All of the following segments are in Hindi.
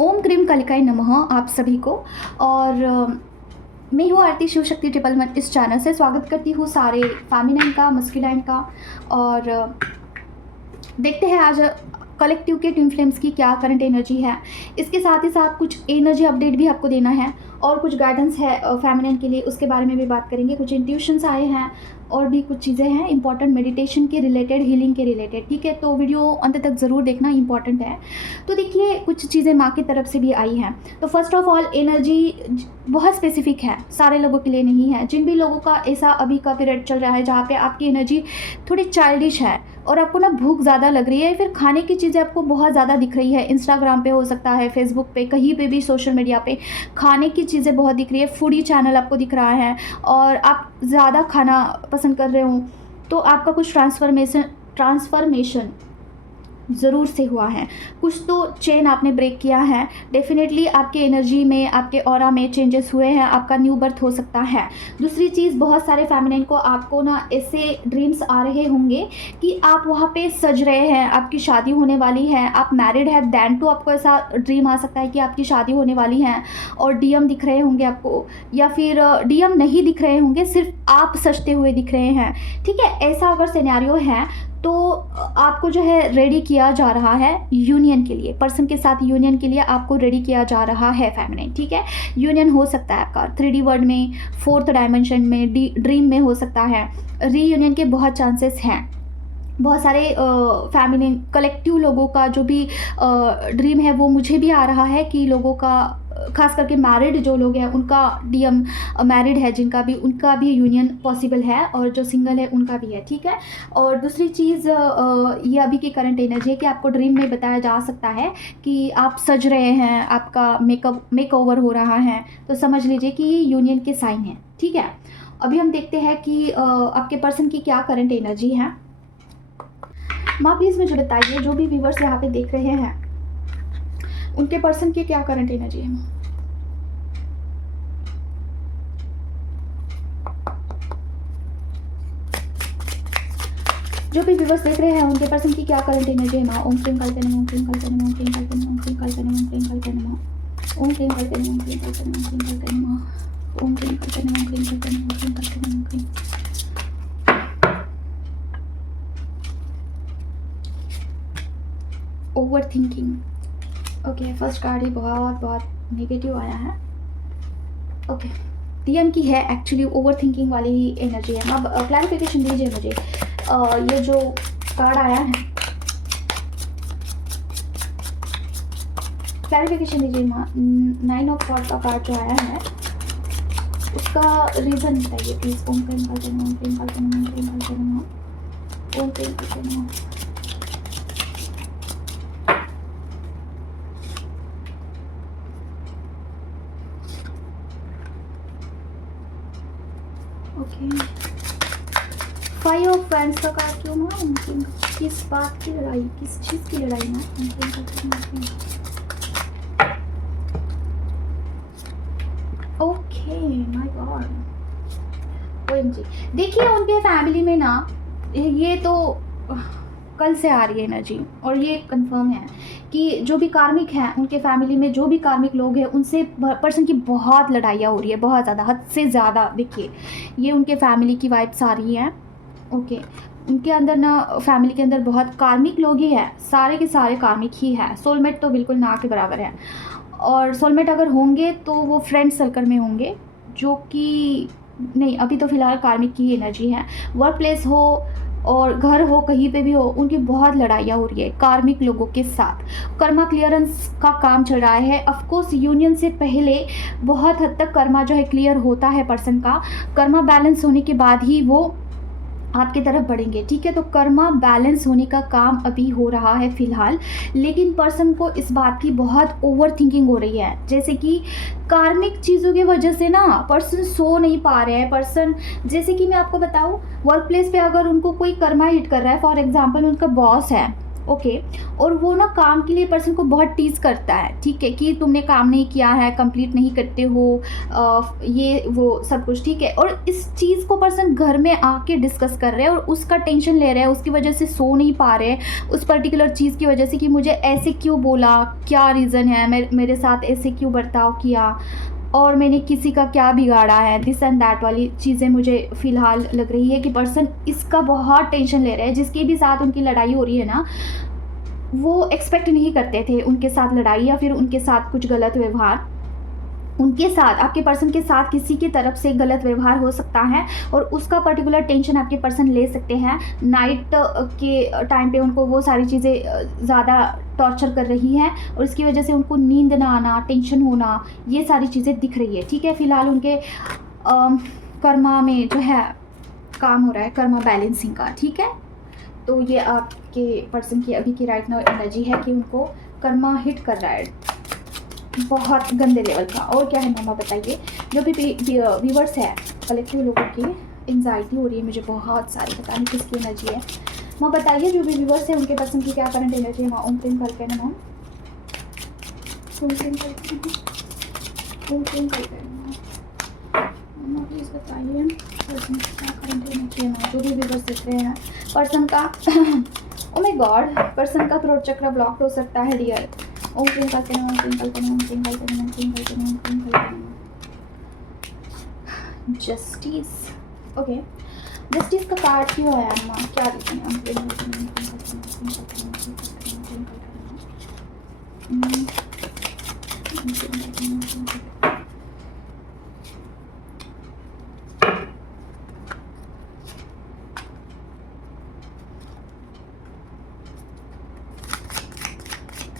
ओम क्रीम कालिकाय नमः आप सभी को। और मैं हूँ आरती शिव शक्ति ट्रिपल वन। इस चैनल से स्वागत करती हूँ सारे फेमिनाइन का, मस्कुलाइन का। और देखते हैं आज कलेक्टिव के ट्विन फ्लेम्स की क्या करंट एनर्जी है। इसके साथ ही साथ कुछ एनर्जी अपडेट भी आपको देना है और कुछ गाइडेंस है फेमिनिन के लिए, उसके बारे में भी बात करेंगे। कुछ इंट्यूशंस आए हैं और भी कुछ चीज़ें हैं इंपॉर्टेंट मेडिटेशन के रिलेटेड, हीलिंग के रिलेटेड। ठीक है, तो वीडियो अंत तक ज़रूर देखना, इंपॉर्टेंट है। तो देखिए, कुछ चीज़ें माँ की तरफ से भी आई हैं। तो फर्स्ट ऑफ ऑल एनर्जी बहुत स्पेसिफिक है, सारे लोगों के लिए नहीं है। जिन भी लोगों का ऐसा अभी का पीरियड चल रहा है जहाँ पे आपकी एनर्जी थोड़ी चाइल्डिश है और आपको ना भूख ज़्यादा लग रही है, फिर खाने की चीज़ें आपको बहुत ज़्यादा दिख रही है, इंस्टाग्राम पे हो सकता है, फेसबुक पे, कहीं पे भी सोशल मीडिया पे खाने की चीज़ें बहुत दिख रही है, फूडी चैनल आपको दिख रहा है और आप ज़्यादा खाना पसंद कर रहे हो, तो आपका कुछ ट्रांसफॉर्मेशन ज़रूर से हुआ है। कुछ तो चेन आपने ब्रेक किया है। डेफिनेटली आपके एनर्जी में, आपके ऑरा में चेंजेस हुए हैं, आपका न्यू बर्थ हो सकता है। दूसरी चीज़, बहुत सारे फेमिनिन को आपको ना ऐसे ड्रीम्स आ रहे होंगे कि आप वहाँ पे सज रहे हैं, आपकी शादी होने वाली है, आप मैरिड है, दैन टू आपको ऐसा ड्रीम आ सकता है कि आपकी शादी होने वाली है और डीएम दिख रहे होंगे आपको, या फिर डीएम नहीं दिख रहे होंगे, सिर्फ आप सजते हुए दिख रहे हैं। ठीक है, ऐसा अगर सिनेरियो है तो आपको जो है रेडी किया जा रहा है यूनियन के लिए, पर्सन के साथ यूनियन के लिए आपको रेडी किया जा रहा है फेमिनिन। ठीक है, यूनियन हो सकता है आपका 3D वर्ल्ड में, 4th डायमेंशन में, ड्रीम में हो सकता है। रीयूनियन के बहुत चांसेस हैं। बहुत सारे फेमिनिन कलेक्टिव लोगों का जो भी ड्रीम है वो मुझे भी आ रहा है कि लोगों का, खास करके मैरिड जो लोग हैं उनका डीएम, मैरिड है जिनका भी, उनका भी यूनियन पॉसिबल है, और जो सिंगल है उनका भी है। ठीक है, और दूसरी चीज़ ये अभी की करंट एनर्जी है कि आपको ड्रीम में बताया जा सकता है कि आप सज रहे हैं, आपका मेकओवर हो रहा है, तो समझ लीजिए कि ये यूनियन के साइन है। ठीक है, अभी हम देखते हैं कि आपके पर्सन की क्या करंट एनर्जी है। माँ प्लीज़ मुझे बताइए, जो भी व्यूवर्स यहाँ पे देख रहे हैं उनके पर्सन की क्या करंट एनर्जी है। जो भी व्यूवर्स देख रहे हैं उनके पर्सन की क्या करंट एनर्जी है माँ। ओम क्लीम कल्पे नमः, ओम क्लीम कल्पे नमः, ओम क्लीम कल्पे नमः, ओम क्लीम कल्पे नमः, ओम क्लीम कल्पे नमः, ओम क्लीम कल्पे नमः, ओम क्लीम कल्पे नमः, ओम क्लीम कल्पे नमः, ओम क्लीम कल्पे नमः, ओम क्लीम कल्पे नमः, ओम क्लीम कल्पे नमः, ओम क्लीम। Overthinking. Okay, first card ही बहुत नेगेटिव आया है। ओके, डीएम की है एक्चुअली, ओवर थिंकिंग वाली ही एनर्जी है। अब क्लैरिफिकेशन दीजिए मुझे, ये जो कार्ड आया है क्लैरिफिकेशन दीजिए माँ। 9 ऑफ कार्ड का कार्ड जो आया है उसका रीज़न बताइए प्लीज़। ओम क्लीम कल्पे नमः, ओम क्लीम कल्पे नमः, ओम क्लीम कल्पे नमः, ओम क्लीम कल्पे नमः। ओके, 5 ऑफ फ्रेंड्स का कार्ड क्यों माँ? किस बात की लड़ाई, किस चीज़ की लड़ाई माँ? Okay, my God. ओएमजी, देखिए उनके फैमिली में ना, ये तो कल से आ रही है एनर्जी और ये कंफर्म है कि जो भी कार्मिक हैं उनके फैमिली में, जो भी कार्मिक लोग हैं उनसे पर्सन की बहुत लड़ाइयाँ हो रही है, बहुत ज़्यादा, हद से ज़्यादा। देखिए, ये उनके फैमिली की वाइब्स आ रही हैं। ओके, उनके अंदर ना, फैमिली के अंदर बहुत कार्मिक लोग ही हैं, सारे के सारे कार्मिक ही है। सोलमेट तो बिल्कुल ना के बराबर है, और सोलमेट अगर होंगे तो वो फ्रेंड सर्कल में होंगे, जो कि नहीं, अभी तो फिलहाल कार्मिक की ही एनर्जी है। वर्क प्लेस हो और घर हो, कहीं पे भी हो, उनकी बहुत लड़ाइयाँ हो रही है कार्मिक लोगों के साथ। कर्मा क्लियरेंस का काम चल रहा है। ऑफ कोर्स यूनियन से पहले बहुत हद तक कर्मा जो है क्लियर होता है पर्सन का। कर्मा बैलेंस होने के बाद ही वो आपकी तरफ बढ़ेंगे। ठीक है, तो कर्मा बैलेंस होने का काम अभी हो रहा है फिलहाल, लेकिन पर्सन को इस बात की बहुत ओवर थिंकिंग हो रही है, जैसे कि कार्मिक चीज़ों की वजह से ना पर्सन सो नहीं पा रहे हैं। पर्सन, जैसे कि मैं आपको बताऊं, वर्क प्लेस पे अगर उनको कोई कर्मा हिट कर रहा है, फॉर एग्जांपल उनका बॉस है, ओके। और वो ना काम के लिए पर्सन को बहुत टीज करता है, ठीक है, कि तुमने काम नहीं किया है, कंप्लीट नहीं करते हो, ये वो सब कुछ, ठीक है। और इस चीज़ को पर्सन घर में आके डिस्कस कर रहे हैं और उसका टेंशन ले रहे हैं, उसकी वजह से सो नहीं पा रहे हैं उस पर्टिकुलर चीज़ की वजह से, कि मुझे ऐसे क्यों बोला, क्या रीज़न है, मेरे साथ ऐसे क्यों बर्ताव किया, और मैंने किसी का क्या बिगाड़ा है, दिस एंड दैट वाली चीज़ें मुझे फ़िलहाल लग रही है कि पर्सन इसका बहुत टेंशन ले रहे हैं। जिसके भी साथ उनकी लड़ाई हो रही है ना, वो एक्सपेक्ट नहीं करते थे उनके साथ लड़ाई या फिर उनके साथ कुछ गलत व्यवहार। उनके साथ, आपके पर्सन के साथ किसी की तरफ से गलत व्यवहार हो सकता है और उसका पर्टिकुलर टेंशन आपके पर्सन ले सकते हैं। नाइट के टाइम पे उनको वो सारी चीज़ें ज़्यादा टॉर्चर कर रही हैं और इसकी वजह से उनको नींद ना आना, टेंशन होना, ये सारी चीज़ें दिख रही है, ठीक है। फ़िलहाल उनके कर्मा में जो है काम हो रहा है, कर्मा बैलेंसिंग का, ठीक है। तो ये आपके पर्सन की अभी की राइट नाउ एनर्जी है कि उनको कर्मा हिट कर रहा है बहुत गंदे लेवल का। और क्या है मामा बताइए, जो भी व्यूवर्स है कलेक्टिव लोगों की एंजाइटी हो रही है मुझे बहुत सारी, पता नहीं किसकी एनर्जी है। माँ बताइए जो भी व्यूवर्स है उनके पर्सन की क्या करंट एनर्जी है। माँ ओम प्रेम करके ना, माँ ओम प्रेम करके, ओम प्रेम करके माँ प्लीज़ बताइए पर्सन की क्या करंट एनर्जी है। माँ जो भी व्यूवर्स देख रहे हैं पर्सन का ओ माय गॉड, पर्सन का थ्रोट चक्र ब्लॉक हो सकता है डियर। ओम प्रेम करके ना, ओम प्रेम करके ना, ओम प्रेम करके ना, ओम प्रेम करके ना, ओम प्रेम करके ना। जस्टिस, ओके, जस्टिस का कार्ड क्यों आया अम्मा, क्या रीजन है। ओम प्रेम करके ना, ओम प्रेम करके ना, ओम प्रेम करके ना, ओम प्रेम करके ना, ओम प्रेम करके ना, ओम प्रेम करके ना, ओम प्रेम करके ना।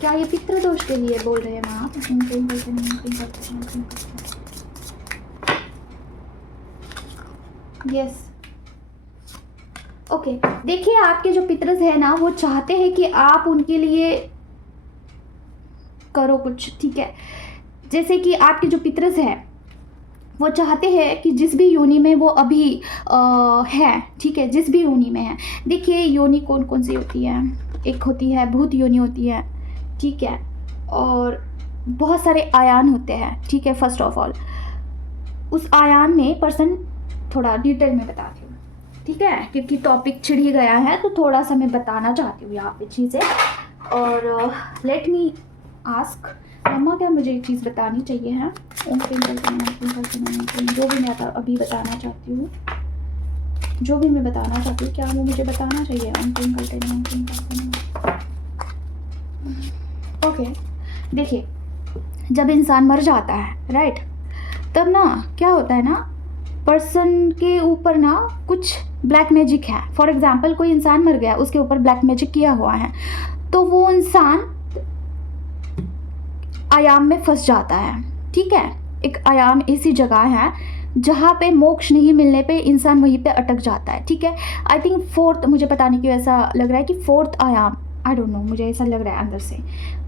क्या ये पितृ दोष के लिए बोल रहे हैं माँ आप। ओम प्रेम करके ना, ओम प्रेम करके ना, ओम प्रेम करके ना। Yes, okay. देखिए आपके जो पितृज है ना, वो चाहते हैं कि आप उनके लिए करो कुछ, ठीक है। जैसे कि आपके जो पितृज हैं वो चाहते हैं कि जिस भी योनि में वो अभी है, ठीक है, जिस भी योनि में है। देखिए योनि कौन कौन सी होती है, एक होती है भूत योनि होती है, ठीक है, और बहुत सारे आयान होते हैं, ठीक है। फर्स्ट ऑफ ऑल उस आयान में पर्सन, थोड़ा डिटेल में बताती हूँ, ठीक है, क्योंकि टॉपिक छिड़ ही गया है तो थोड़ा सा मैं बताना चाहती हूँ यहाँ पे चीज़ें। और लेट मी आस्क मम्मा, क्या मुझे एक चीज़ बतानी चाहिए है। ओम प्रेम करके ना, ओम प्रेम करके ना, ओम प्रेम, जो भी मैं अभी बताना चाहती हूँ, जो भी मैं बताना चाहती हूँ, क्या वो मुझे बताना चाहिए। ओम प्रेम करके ना, ओम प्रेम करके ना। ओके, देखिए जब इंसान मर जाता है, राइट, तब ना क्या होता है ना, पर्सन के ऊपर ना कुछ ब्लैक मैजिक है। फॉर एग्जांपल कोई इंसान मर गया, उसके ऊपर ब्लैक मैजिक किया हुआ है, तो वो इंसान आयाम में फंस जाता है, ठीक है। एक आयाम ऐसी जगह है जहाँ पे मोक्ष नहीं मिलने पे इंसान वहीं पे अटक जाता है, ठीक है। आई थिंक फोर्थ, मुझे पता नहीं क्यों ऐसा लग रहा है कि फोर्थ आयाम, आई डोंट नो, मुझे ऐसा लग रहा है अंदर से,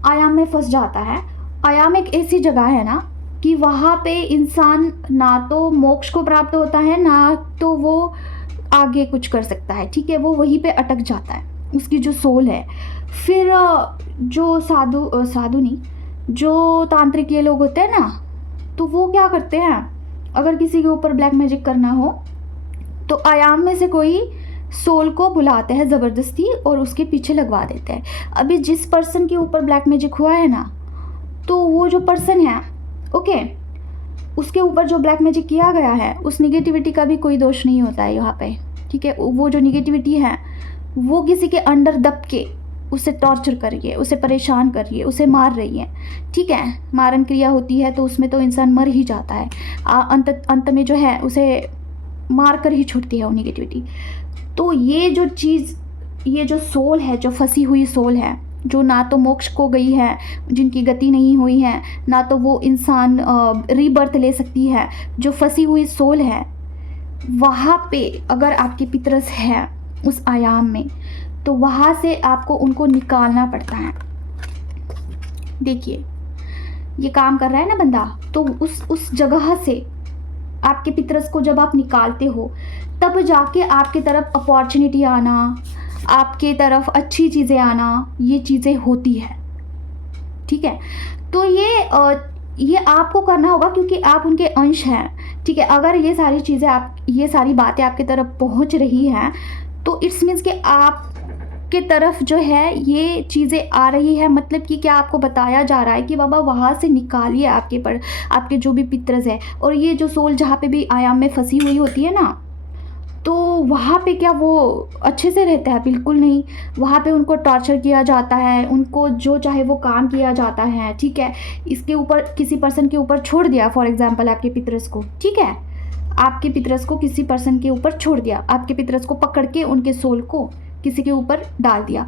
आयाम में फंस जाता है। आयाम एक ऐसी जगह है ना कि वहाँ पे इंसान ना तो मोक्ष को प्राप्त होता है, ना तो वो आगे कुछ कर सकता है, ठीक है, वो वहीं पे अटक जाता है, उसकी जो सोल है। फिर जो साधु नहीं, जो तांत्रिक ये लोग होते हैं ना, तो वो क्या करते हैं, अगर किसी के ऊपर ब्लैक मैजिक करना हो तो आयाम में से कोई सोल को बुलाते हैं ज़बरदस्ती और उसके पीछे लगवा देते हैं। अभी जिस पर्सन के ऊपर ब्लैक मैजिक हुआ है ना, तो वो जो पर्सन है, ओके, उसके ऊपर जो ब्लैक मैजिक किया गया है, उस निगेटिविटी का भी कोई दोष नहीं होता है यहाँ पे, ठीक है। वो जो निगेटिविटी है वो किसी के अंडर दब के उसे टॉर्चर कर रही है, उसे परेशान कर रही है, उसे मार रही है, ठीक है। मारन क्रिया होती है तो उसमें तो इंसान मर ही जाता है, अंत में जो है उसे मार कर ही छूटती है वो निगेटिविटी। तो ये जो चीज़, ये जो सोल है, जो फंसी हुई सोल है, जो ना तो मोक्ष को गई है, जिनकी गति नहीं हुई है, ना तो वो इंसान रीबर्थ ले सकती है, जो फंसी हुई सोल है, वहाँ पे अगर आपके पितरस है उस आयाम में, तो वहाँ से आपको उनको निकालना पड़ता है। देखिए ये काम कर रहा है ना बंदा, तो उस जगह से आपके पितरस को जब आप निकालते हो, तब जाके आपकी तरफ अपॉर्चुनिटी आना, आपके तरफ अच्छी चीज़ें आना, ये चीज़ें होती है, ठीक है। तो ये आपको करना होगा क्योंकि आप उनके अंश हैं, ठीक है। अगर ये सारी चीज़ें ये सारी बातें आपकी तरफ पहुंच रही हैं तो इट्स मीन्स कि आप के तरफ जो है ये चीज़ें आ रही है, मतलब कि क्या आपको बताया जा रहा है कि बाबा वहाँ से निकालिए आपके जो भी पितृज है। और ये जो सोल जहाँ पे भी आयाम में फंसी हुई होती है ना, तो वहाँ पे क्या वो अच्छे से रहता है? बिल्कुल नहीं। वहाँ पे उनको टॉर्चर किया जाता है, उनको जो चाहे वो काम किया जाता है, ठीक है। इसके ऊपर किसी पर्सन के ऊपर छोड़ दिया, फॉर एग्जांपल आपके पितृस को, ठीक है। आपके पितृस को किसी पर्सन के ऊपर छोड़ दिया, आपके पितृस को पकड़ के उनके सोल को किसी के ऊपर डाल दिया,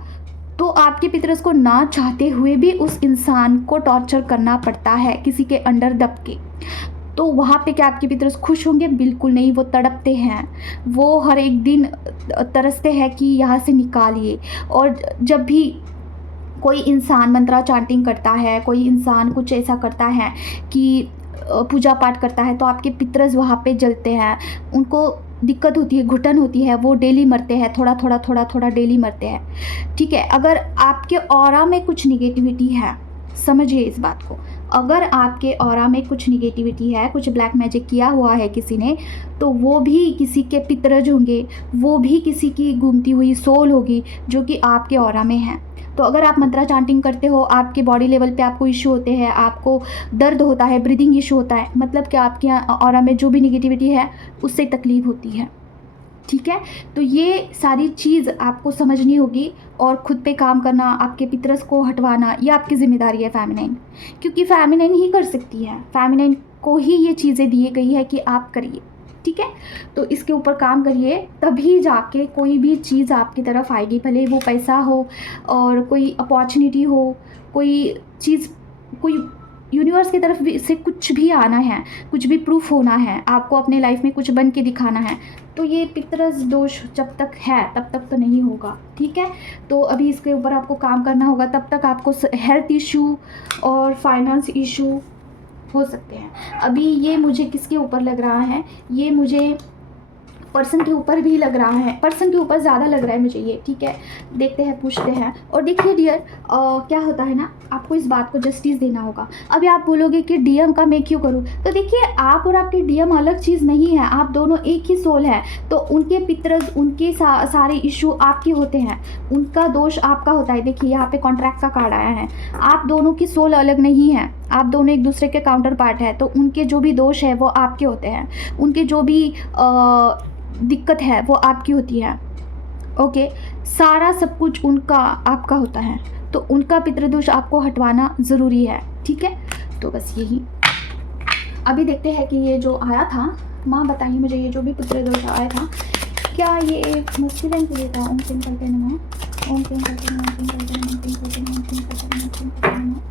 तो आपके पितृस को ना चाहते हुए भी उस इंसान को टॉर्चर करना पड़ता है किसी के अंडर दब के। तो वहाँ पे क्या आपके पितृस खुश होंगे? बिल्कुल नहीं। वो तड़पते हैं, वो हर एक दिन तरसते हैं कि यहाँ से निकालिए। और जब भी कोई इंसान मंत्रा चांटिंग करता है, कोई इंसान कुछ ऐसा करता है कि पूजा पाठ करता है, तो आपके पितृस वहाँ पे जलते हैं, उनको दिक्कत होती है, घुटन होती है, वो डेली मरते हैं, थोड़ा डेली मरते हैं, ठीक है। अगर आपके ऑरा में कुछ निगेटिविटी है, समझिए इस बात को, अगर आपके ऑरा में कुछ निगेटिविटी है, कुछ ब्लैक मैजिक किया हुआ है किसी ने, तो वो भी किसी के पितरज होंगे, वो भी किसी की घूमती हुई सोल होगी जो कि आपके ऑरा में है। तो अगर आप मंत्रा चांटिंग करते हो, आपके बॉडी लेवल पे आपको इशू होते हैं, आपको दर्द होता है, ब्रीदिंग इशू होता है, मतलब कि आपके ऑरा में जो भी निगेटिविटी है उससे तकलीफ होती है, ठीक है। तो ये सारी चीज़ आपको समझनी होगी और खुद पे काम करना, आपके पितरस को हटवाना, ये आपकी ज़िम्मेदारी है फेमिनाइन, क्योंकि फेमिनाइन ही कर सकती है, फेमिनाइन को ही ये चीज़ें दी गई है कि आप करिए, ठीक है। तो इसके ऊपर काम करिए, तभी जाके कोई भी चीज़ आपकी तरफ आएगी, भले वो पैसा हो और कोई अपॉर्चुनिटी हो, कोई चीज़, कोई यूनिवर्स की तरफ से कुछ भी आना है, कुछ भी प्रूफ होना है, आपको अपने लाइफ में कुछ बन के दिखाना है, तो ये पितरस दोष जब तक है तब तक तो नहीं होगा, ठीक है। तो अभी इसके ऊपर आपको काम करना होगा, तब तक आपको हेल्थ इशू और फाइनेंस इशू हो सकते हैं। अभी ये मुझे किसके ऊपर लग रहा है? ये मुझे पर्सन के ऊपर भी लग रहा है, पर्सन के ऊपर ज़्यादा लग रहा है मुझे ये, ठीक है। देखते हैं, पूछते हैं। और देखिए डियर, क्या होता है ना, आपको इस बात को जस्टिस देना होगा। अभी आप बोलोगे कि डीएम का मैं क्यों करूँ, तो देखिए आप और आपके डीएम अलग चीज़ नहीं है, आप दोनों एक ही सोल है। तो उनके पितरज, उनके सारे इशू आपके होते हैं, उनका दोष आपका होता है। देखिए यहाँ पे कॉन्ट्रैक्ट का कार्ड आया है, आप दोनों की सोल अलग नहीं है, आप दोनों एक दूसरे के काउंटर पार्ट है। तो उनके जो भी दोष है वो आपके होते हैं, उनके जो भी दिक्कत है वो आपकी होती है, ओके। सारा सब कुछ उनका आपका होता है, तो उनका पितृदोष आपको हटवाना ज़रूरी है, ठीक है। तो बस यही। अभी देखते हैं कि ये जो आया था, माँ बताइए मुझे, ये जो भी पितृदोष आया था, क्या ये मस्कुलिन के लिए था? ओम सिंह करते नमः, ओम सिंह करते नमः, ओम सिंह करते नमः, ओम सिंह करते नमः, ओम सिंह करते नमः, ओम सिंह करते नमः।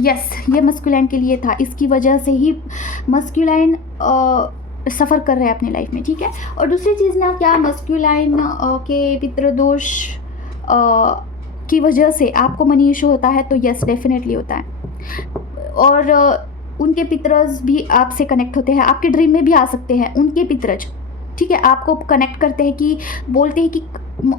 यस, ये मस्कुलिन के लिए था। इसकी वजह से ही मस्कुलिन सफ़र कर रहे हैं अपनी लाइफ में, ठीक है। और दूसरी चीज़ ना, क्या मस्कुलिन के पितृदोष की वजह से आपको मनी इशू होता है? तो यस, डेफिनेटली होता है। और उनके पितरज भी आपसे कनेक्ट होते हैं, आपके ड्रीम में भी आ सकते हैं उनके पितरज, ठीक है। आपको कनेक्ट करते हैं कि बोलते हैं कि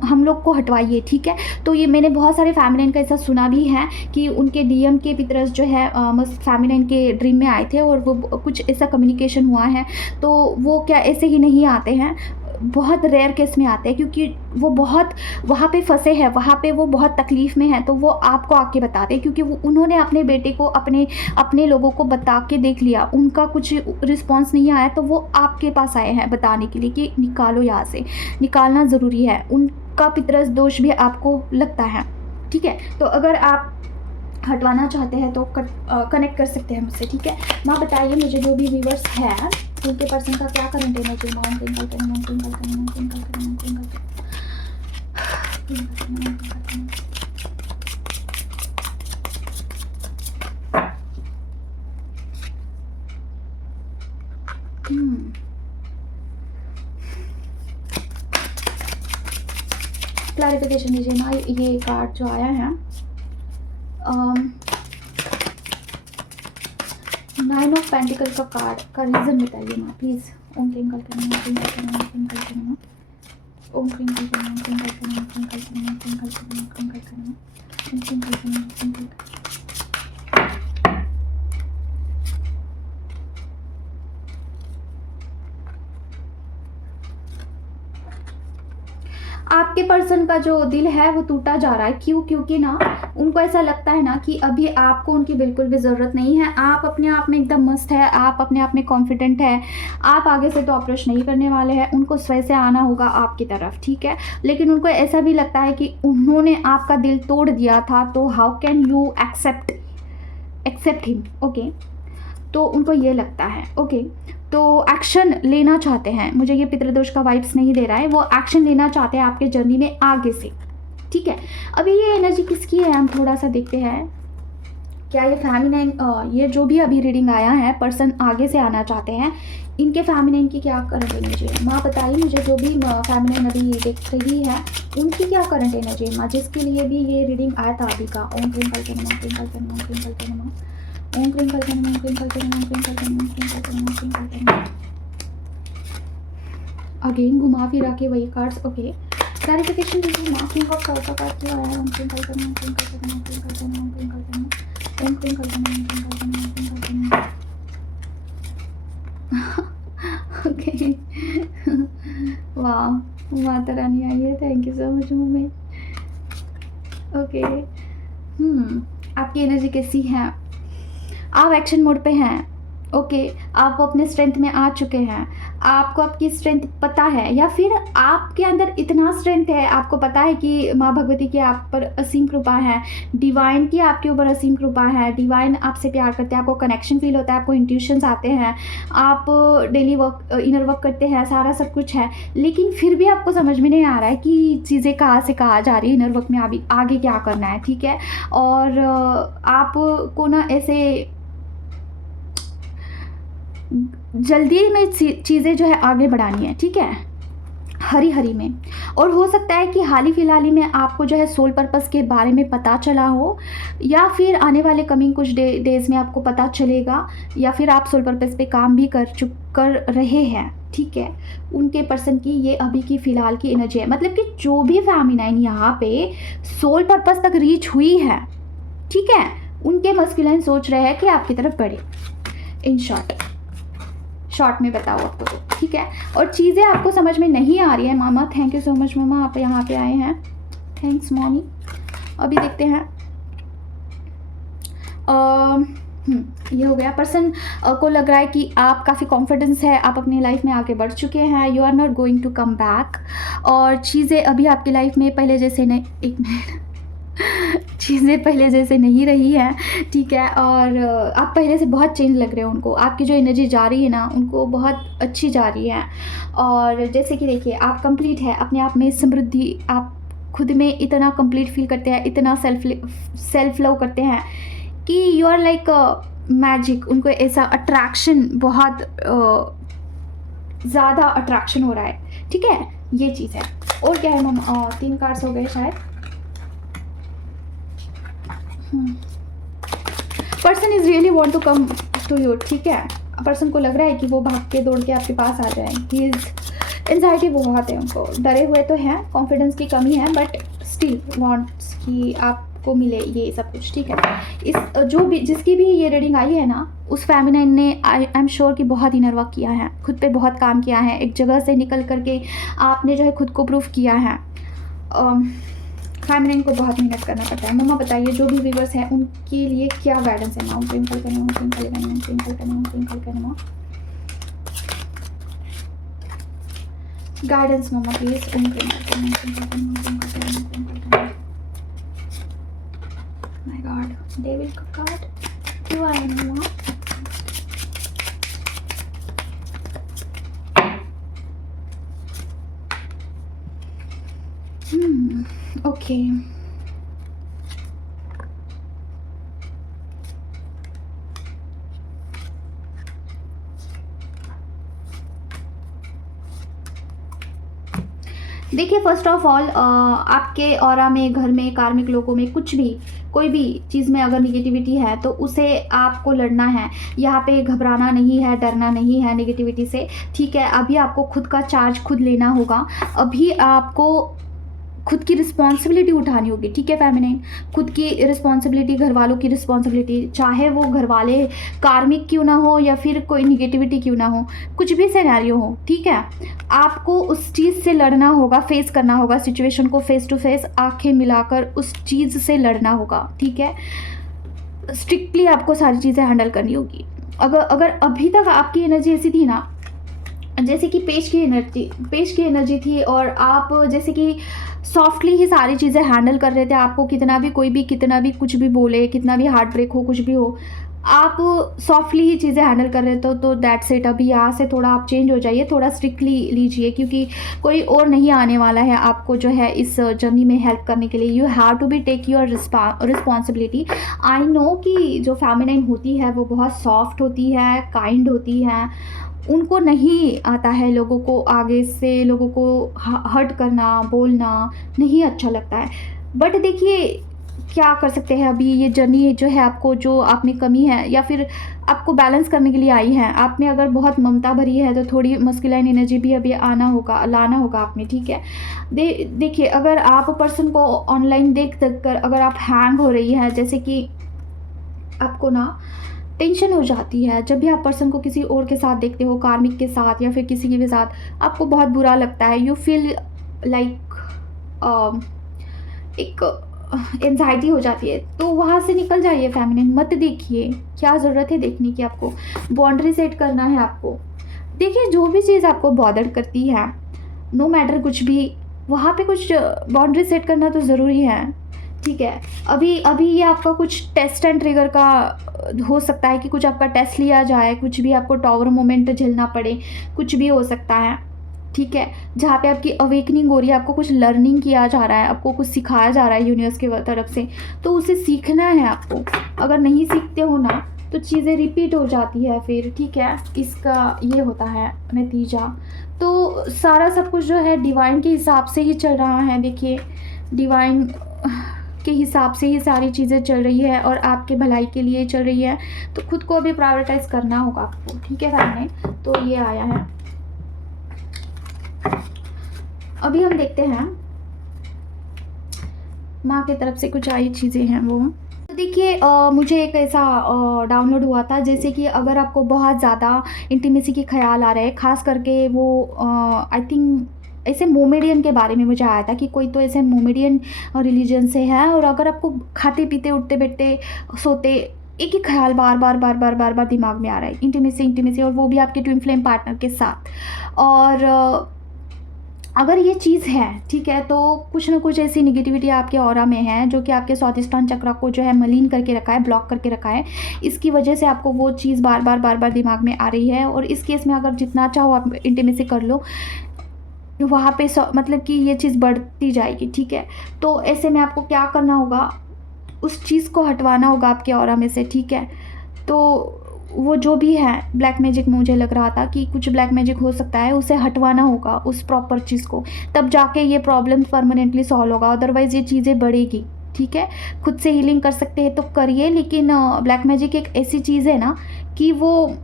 हम लोग को हटवाइए, ठीक है। तो ये मैंने बहुत सारे फेमिनाइन का ऐसा सुना भी है कि उनके डीएम के पितरस जो है फेमिनाइन के ड्रीम में आए थे और वो कुछ ऐसा कम्युनिकेशन हुआ है। तो वो क्या ऐसे ही नहीं आते हैं, बहुत रेयर केस में आते हैं, क्योंकि वो बहुत वहाँ पे फंसे हैं, वहाँ पे वो बहुत तकलीफ़ में हैं, तो वो आपको आके बताते हैं, क्योंकि वो उन्होंने अपने बेटे को अपने लोगों को बता के देख लिया, उनका कुछ रिस्पांस नहीं आया, तो वो आपके पास आए हैं बताने के लिए कि निकालो, यहाँ से निकालना ज़रूरी है। उनका पितरस दोष भी आपको लगता है, ठीक है। तो अगर आप हटवाना चाहते हैं तो कनेक्ट कर सकते हैं मुझसे, ठीक है। माँ बताइए मुझे, जो भी व्यूवर्स है उनके पर्सन का क्या करंट एनर्जी, माउंटेन का करना, माउंटेन का करना, माउंटेन का करना, माउंटेन का क्लैरिफिकेशन दीजिए ना। ये कार्ड जो आया है, 9 ऑफ पेंटिकल का कार्ड का रीज़न बताइए माँ प्लीज़। ओम टिंकल करना, ओम टिंकल करना, ओम टिंकल करना। ओम क्लीं कल्पना ओम क्लीं कल्पना ओम क्लीं कल्पना ओम क्लीं कल्पना ओम क्लीं कल्पना ओम क्लीं कल्पना ओम क्लीं कल्पना। आपके पर्सन का जो दिल है वो टूटा जा रहा है। क्यों? क्योंकि ना उनको ऐसा लगता है ना कि अभी आपको उनकी बिल्कुल भी ज़रूरत नहीं है। आप अपने आप में एकदम मस्त है, आप अपने आप में कॉन्फिडेंट है, आप आगे से तो अप्रोच नहीं करने वाले हैं। उनको स्वयं से आना होगा आपकी तरफ, ठीक है। लेकिन उनको ऐसा भी लगता है कि उन्होंने आपका दिल तोड़ दिया था, तो how can you accept him, okay. तो उनको ये लगता है, ओके। तो एक्शन लेना चाहते हैं, मुझे ये पितृदोष का वाइब्स नहीं दे रहा है, वो एक्शन लेना चाहते हैं आपके जर्नी में आगे से, ठीक है। अभी ये एनर्जी किसकी है हम थोड़ा सा देखते हैं। क्या ये फेमिनाइन, ये जो भी अभी रीडिंग आया है, पर्सन आगे से आना चाहते हैं, इनके फेमिनाइन की क्या करंट एनर्जी है माँ बताइए मुझे। जो भी फेमिनाइन अभी देख रही है उनकी क्या करंट एनर्जी है माँ, जिसके लिए भी ये रीडिंग आया था अभी का। ओम क्लीं कल्पना ओम क्लीं कल्पना ओम क्लीं कल्पना ओम क्लीं कल्पना ओम क्लीं कल्पना ओम क्लीं कल्पना ओम क्लीं कल्पना ओम क्लीं कल्पना। अगेन घुमा फिरा के वही कार्ड्स, ओके। क्लैरिफिकेशन दीजिए माँ, किंग ऑफ सॉर्ड्स का कार्ड क्यों आया है। ओम क्लीं कल्पना ओम क्लीं कल्पना ओम क्लीं कल्पना ओम क्लीं कल्पना ओम क्लीं कल्पना ओम क्लीं कल्पना ओम क्लीं कल्पना। ओके वाह, माता रानी आई है, thank you so much mummy. Okay आपकी एनर्जी कैसी है? आप एक्शन मोड पे हैं, ओके। आप अपने स्ट्रेंथ में आ चुके हैं, आपको आपकी स्ट्रेंथ पता है, या फिर आपके अंदर इतना स्ट्रेंथ है, आपको पता है कि माँ भगवती की आप पर असीम कृपा है, डिवाइन की आपके ऊपर असीम कृपा है, डिवाइन आपसे प्यार करते हैं, आपको कनेक्शन फील होता है, आपको इंट्यूशंस आते हैं, आप डेली वर्क इनर वर्क करते हैं, सारा सब कुछ है। लेकिन फिर भी आपको समझ में नहीं आ रहा है कि चीज़ें कहाँ से कहाँ जा रही है, इनर वर्क में अभी आगे क्या करना है, ठीक है। और आपको ना ऐसे जल्दी में चीज़ें जो है आगे बढ़ानी है, ठीक है, हरी हरी में। और हो सकता है कि हाल ही फिलहाल ही में आपको जो है सोल पर्पस के बारे में पता चला हो, या फिर आने वाले कमिंग कुछ डेज में आपको पता चलेगा, या फिर आप सोल पर्पस पे काम भी कर रहे हैं, ठीक है। उनके पर्सन की ये अभी की फ़िलहाल की एनर्जी है, मतलब कि जो भी फेमिनाइन यहाँ पे सोल पर्पस तक रीच हुई है, ठीक है, उनके मस्कुलाइन सोच रहे हैं कि आपकी तरफ बढ़े। इन शॉर्ट में बताओ आपको तो, ठीक है। और चीज़ें आपको समझ में नहीं आ रही है मामा, थैंक यू सो मच मामा, आप यहाँ पे आए हैं, थैंक्स मॉमी। अभी देखते हैं ये हो गया। पर्सन को लग रहा है कि आप काफ़ी कॉन्फिडेंस है, आप अपनी लाइफ में आगे बढ़ चुके हैं, you are not going to come back. और चीज़ें अभी आपकी लाइफ में पहले जैसे नहीं, एक मिनट चीज़ें पहले जैसे नहीं रही हैं, ठीक है। और आप पहले से बहुत चेंज लग रहे हो उनको, आपकी जो एनर्जी जा रही है ना उनको बहुत अच्छी जा रही है। और जैसे कि देखिए आप कंप्लीट है अपने आप में, समृद्धि, आप खुद में इतना कंप्लीट फील करते हैं, इतना सेल्फ लव करते हैं कि यू आर लाइक मैजिक। उनको ऐसा अट्रैक्शन, बहुत ज़्यादा अट्रैक्शन हो रहा है, ठीक है, ये चीज़ है। और क्या है मम, 3 कार्ड्स हो गए शायद। Person is really want to come to you, ठीक है। पर्सन को लग रहा है कि वो भाग के दौड़ के आपके पास आ जाए। ही इज एंजाइटी बहुत है, उनको डरे हुए तो हैं, कॉन्फिडेंस की कमी है, बट स्टिल वॉन्ट्स कि आपको मिले ये सब कुछ, ठीक है। इस जो भी जिसकी भी ये रीडिंग आई है ना, उस फेमिनाइन ने आई एम श्योर कि बहुत इनर वर्क किया है, खुद पे बहुत काम किया है, एक जगह से निकल करके आपने जो है खुद को प्रूफ किया है। फेमिनाइन को बहुत मेहनत करना पड़ता है। मम्मा बताइए जो भी व्यूअर्स हैं उनके लिए क्या गाइडेंस है। माउंट ट्विंकल करना, माउंट ट्विंकल करना, माउंट ट्विंकल करना, माउंट ट्विंकल करना, गाइडेंस मम्मा प्लीज। ओम ट्विंकल करना, माउंट ट्विंकल करना, माउंट ट्विंकल करना, माउंट ट्विंकल करना। माय गॉड, डेविल का कार्ड क्यों आया मम्मा? ओके देखिए, फर्स्ट ऑफ ऑल आपके ऑरा में, घर में, कार्मिक लोगों में कुछ भी कोई भी चीज़ में अगर निगेटिविटी है तो उसे आपको लड़ना है। यहाँ पे घबराना नहीं है, डरना नहीं है नेगेटिविटी से, ठीक है। अभी आपको खुद का चार्ज खुद लेना होगा, अभी आपको खुद की रिस्पॉन्सिबिलिटी उठानी होगी, ठीक है फेमिनिन। खुद की रिस्पॉन्सिबिलिटी, घर वालों की रिस्पॉन्सिबिलिटी, चाहे वो घर वाले कार्मिक क्यों ना हो या फिर कोई निगेटिविटी क्यों ना हो, कुछ भी सिनेरियो हो, ठीक है। आपको उस चीज़ से लड़ना होगा, फेस करना होगा सिचुएशन को, फेस टू फेस आंखें मिलाकर उस चीज़ से लड़ना होगा, ठीक है। स्ट्रिक्टली आपको सारी चीज़ें हैंडल करनी होगी। अगर अगर अभी तक आपकी एनर्जी ऐसी थी ना, जैसे कि पेश की एनर्जी थी, और आप जैसे कि सॉफ्टली ही सारी चीज़ें हैंडल कर रहे थे, आपको कितना भी कोई भी कितना भी कुछ भी बोले, कितना भी हार्ट ब्रेक हो, कुछ भी हो, आप सॉफ्टली ही चीज़ें हैंडल कर रहे थे, तो दैट्स इट। अभी यहाँ से थोड़ा आप चेंज हो जाइए, थोड़ा स्ट्रिक्टली लीजिए, क्योंकि कोई और नहीं आने वाला है आपको जो है इस जर्नी में हेल्प करने के लिए। You have to be take your responsibility. I know कि जो फेमिनाइन होती है वो बहुत सॉफ्ट होती है, काइंड होती है, उनको नहीं आता है लोगों को आगे से लोगों को हर्ट करना, बोलना नहीं अच्छा लगता है। बट देखिए क्या कर सकते हैं, अभी ये जर्नी जो है आपको, जो आप में कमी है या फिर आपको बैलेंस करने के लिए आई है। आप में अगर बहुत ममता भरी है तो थोड़ी मस्कुलाइन एनर्जी भी अभी लाना होगा आप में, ठीक है। देखिए अगर आप पर्सन को ऑनलाइन देख कर अगर आप हैंग हो रही है, जैसे कि आपको ना टेंशन हो जाती है जब भी आप पर्सन को किसी और के साथ देखते हो, कार्मिक के साथ या फिर किसी के भी साथ, आपको बहुत बुरा लगता है, यू फील लाइक एक एंजाइटी हो जाती है, तो वहाँ से निकल जाइए फेमिनिन। मत देखिए, क्या ज़रूरत है देखने की, आपको बाउंड्री सेट करना है आपको। देखिए जो भी चीज़ आपको बॉदर करती है, नो मैटर कुछ भी, वहाँ पे कुछ बाउंड्री सेट करना तो ज़रूरी है, ठीक है। अभी ये आपका कुछ टेस्ट एंड ट्रिगर का हो सकता है कि कुछ आपका टेस्ट लिया जाए, कुछ भी आपको टॉवर मोमेंट झेलना पड़े, कुछ भी हो सकता है, ठीक है। जहाँ पे आपकी अवेकनिंग हो रही है, आपको कुछ लर्निंग किया जा रहा है, आपको कुछ सिखाया जा रहा है यूनिवर्स की तरफ से, तो उसे सीखना है आपको। अगर नहीं सीखते हो ना तो चीज़ें रिपीट हो जाती है फिर, ठीक है। इसका ये होता है नतीजा। तो सारा सब कुछ जो है डिवाइन के हिसाब से ही चल रहा है। देखिए डिवाइन के हिसाब से ही सारी चीज़ें चल रही है और आपके भलाई के लिए चल रही है, तो खुद को अभी प्रायोरिटाइज करना होगा आपको, ठीक है फैमिली। तो ये आया है। अभी हम देखते हैं माँ की तरफ से कुछ आई चीज़ें हैं वो। तो देखिए मुझे एक ऐसा डाउनलोड हुआ था, जैसे कि अगर आपको बहुत ज़्यादा इंटीमेसी के ख्याल आ रहे हैं, ख़ास करके वो आई थिंक ऐसे मोमेडियन के बारे में मुझे आया था कि कोई तो ऐसे मोमेडियन रिलीजन से है, और अगर आपको खाते पीते उठते बैठते सोते एक ही ख्याल बार बार बार बार बार बार दिमाग में आ रहा है, इंटीमेसी, और वो भी आपके ट्विन फ्लेम पार्टनर के साथ, और अगर ये चीज़ है, ठीक है, तो कुछ ना कुछ ऐसी निगेटिविटी आपके ऑरा में है जो कि आपके स्वादिष्टान चक्र को जो है मलिन करके रखा है, ब्लॉक करके रखा है। इसकी वजह से आपको वो चीज़ बार बार दिमाग में आ रही है, और इस केस में अगर जितना चाहो आप इंटीमेसी कर लो, वहाँ पे मतलब कि ये चीज़ बढ़ती जाएगी, ठीक है। तो ऐसे में आपको क्या करना होगा, उस चीज़ को हटवाना होगा आपके ऑरा में से, ठीक है। तो वो जो भी है ब्लैक मैजिक, मुझे लग रहा था कि कुछ ब्लैक मैजिक हो सकता है, उसे हटवाना होगा उस प्रॉपर चीज़ को, तब जाके ये प्रॉब्लम परमानेंटली सॉल्व होगा, अदरवाइज़ ये चीज़ें बढ़ेगी, ठीक है। खुद से हीलिंग कर सकते हैं तो करिए, लेकिन ब्लैक मैजिक एक ऐसी चीज़ है ना कि वो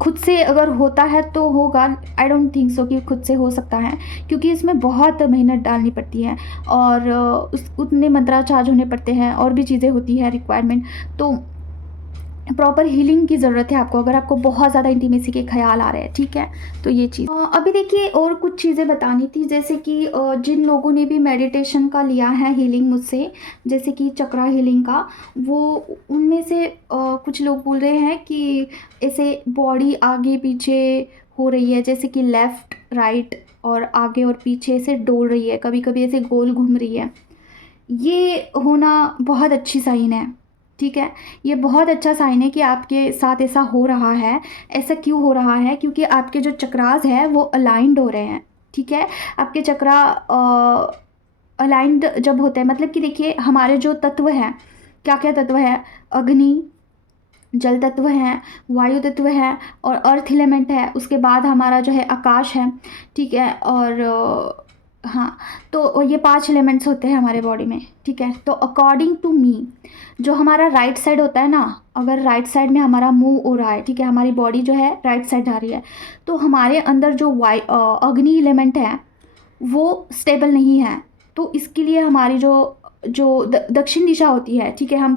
खुद से अगर होता है तो होगा, आई डोंट थिंक सो कि खुद से हो सकता है, क्योंकि इसमें बहुत मेहनत डालनी पड़ती है, और उतने मंत्राचार्ज होने पड़ते हैं, और भी चीज़ें होती है रिक्वायरमेंट। तो प्रॉपर हीलिंग की ज़रूरत है आपको, अगर आपको बहुत ज़्यादा इंटीमेसी के ख्याल आ रहे हैं, ठीक है। तो ये चीज़ अभी देखिए और कुछ चीज़ें बतानी थी, जैसे कि जिन लोगों ने भी मेडिटेशन का लिया है हीलिंग मुझसे, जैसे कि चक्रा हीलिंग का, वो उनमें से कुछ लोग बोल रहे हैं कि ऐसे बॉडी आगे पीछे हो रही है, जैसे कि लेफ़्ट राइट और आगे और पीछे से डोल रही है, कभी कभी ऐसे गोल घूम रही है। ये होना बहुत अच्छी साइन है, ठीक है। ये बहुत अच्छा साइन है कि आपके साथ ऐसा हो रहा है। ऐसा क्यों हो रहा है, क्योंकि आपके जो चक्रास है वो अलाइंड हो रहे हैं, ठीक है। आपके चक्रा अलाइंड जब होते हैं, मतलब कि देखिए हमारे जो तत्व हैं, क्या क्या तत्व है, अग्नि, जल तत्व है, वायु तत्व है, और अर्थ एलिमेंट है, उसके बाद हमारा जो है आकाश है, ठीक है, और हाँ, तो ये 5 एलिमेंट्स होते हैं हमारे बॉडी में, ठीक है? तो अकॉर्डिंग टू मी, जो हमारा राइट साइड होता है ना, अगर राइट साइड में हमारा मूव हो रहा है, ठीक है? हमारी बॉडी जो है राइट साइड जा रही है, तो हमारे अंदर जो अग्नि एलिमेंट है, वो स्टेबल नहीं है। तो इसके लिए हमारी जो जो दक्षिण दिशा होती है, ठीक है? हम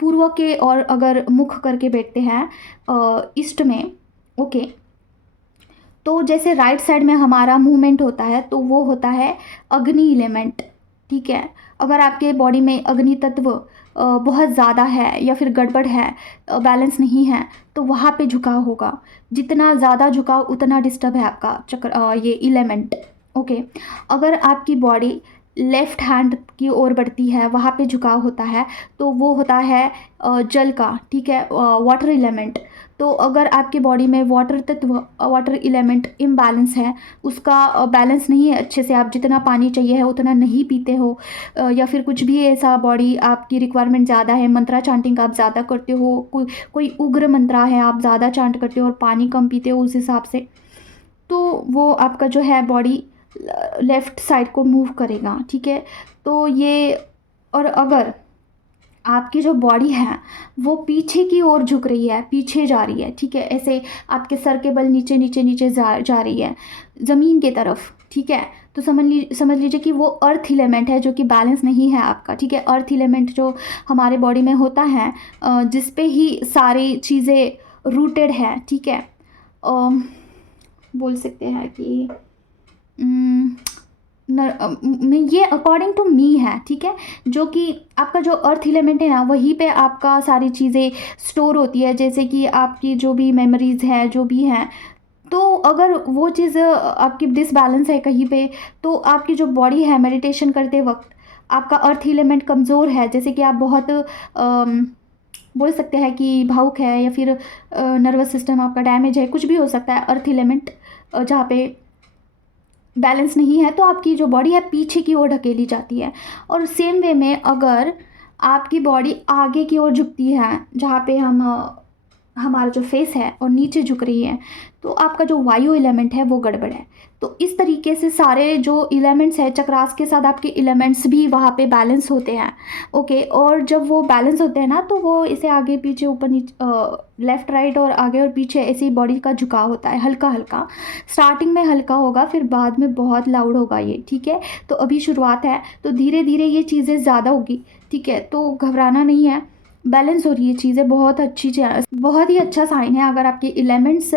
पूर्व के और अगर मुख करके बैठते हैं ईस्ट में, ओके? तो जैसे राइट साइड में हमारा मूवमेंट होता है, तो वो होता है अग्नि एलिमेंट, ठीक है? अगर आपके बॉडी में अग्नि तत्व बहुत ज़्यादा है या फिर गड़बड़ है, बैलेंस नहीं है, तो वहाँ पे झुकाव होगा। जितना ज़्यादा झुकाव उतना डिस्टर्ब है आपका चक्र, ये एलिमेंट, ओके? अगर आपकी बॉडी लेफ्ट हैंड की ओर बढ़ती है, वहाँ पे झुकाव होता है, तो वो होता है जल का, ठीक है? Water element. तो अगर आपकी बॉडी में वाटर तत्व, वाटर एलिमेंट इम्बैलेंस है, उसका बैलेंस नहीं है अच्छे से, आप जितना पानी चाहिए है उतना नहीं पीते हो, या फिर कुछ भी ऐसा बॉडी आपकी रिक्वायरमेंट ज़्यादा है, मंत्रा चांटिंग आप ज़्यादा करते हो, कोई उग्र मंत्रा है आप ज़्यादा चांट करते हो और पानी कम पीते हो उस हिसाब से, तो वो आपका जो है बॉडी लेफ़्ट साइड को मूव करेगा, ठीक है? तो ये, और अगर आपकी जो बॉडी है वो पीछे की ओर झुक रही है, पीछे जा रही है, ठीक है? ऐसे आपके सर के बल नीचे नीचे नीचे जा रही है ज़मीन के तरफ, ठीक है? तो समझ लीजिए कि वो अर्थ एलिमेंट है जो कि बैलेंस नहीं है आपका, ठीक है? अर्थ एलिमेंट जो हमारे बॉडी में होता है, जिस पे ही सारी चीज़ें रूटेड है, ठीक है? बोल सकते हैं कि ये अकॉर्डिंग टू मी है, ठीक है? जो कि आपका जो अर्थ एलिमेंट है ना, वहीं पे आपका सारी चीज़ें स्टोर होती है, जैसे कि आपकी जो भी मेमोरीज़ है, जो भी हैं। तो अगर वो चीज़ आपकी डिसबैलेंस है कहीं पे, तो आपकी जो बॉडी है मेडिटेशन करते वक्त आपका अर्थ एलिमेंट कमज़ोर है, जैसे कि आप बहुत बोल सकते हैं कि भावुक है, या फिर नर्वस सिस्टम आपका डैमेज है, कुछ भी हो सकता है। अर्थ एलिमेंट जहाँ पे बैलेंस नहीं है, तो आपकी जो बॉडी है पीछे की ओर ढकेली जाती है। और सेम वे में अगर आपकी बॉडी आगे की ओर झुकती है, जहाँ पे हमारा जो फेस है और नीचे झुक रही है, तो आपका जो वायु एलिमेंट है वो गड़बड़ है। तो इस तरीके से सारे जो एलिमेंट्स है, चक्रास के साथ आपके एलिमेंट्स भी वहाँ पे बैलेंस होते हैं, ओके? और जब वो बैलेंस होते हैं ना, तो वो इसे आगे पीछे ऊपर नीचे, लेफ़्ट राइट और आगे और पीछे ऐसे ही बॉडी का झुकाव होता है, हल्का हल्का। स्टार्टिंग में हल्का होगा, फिर बाद में बहुत लाउड होगा ये, ठीक है? तो अभी शुरुआत है, तो धीरे धीरे ये चीज़ें ज़्यादा होगी, ठीक है? तो घबराना नहीं है, बैलेंस हो रही है चीज़ें, बहुत अच्छी बहुत ही अच्छा साइन है अगर आपके एलिमेंट्स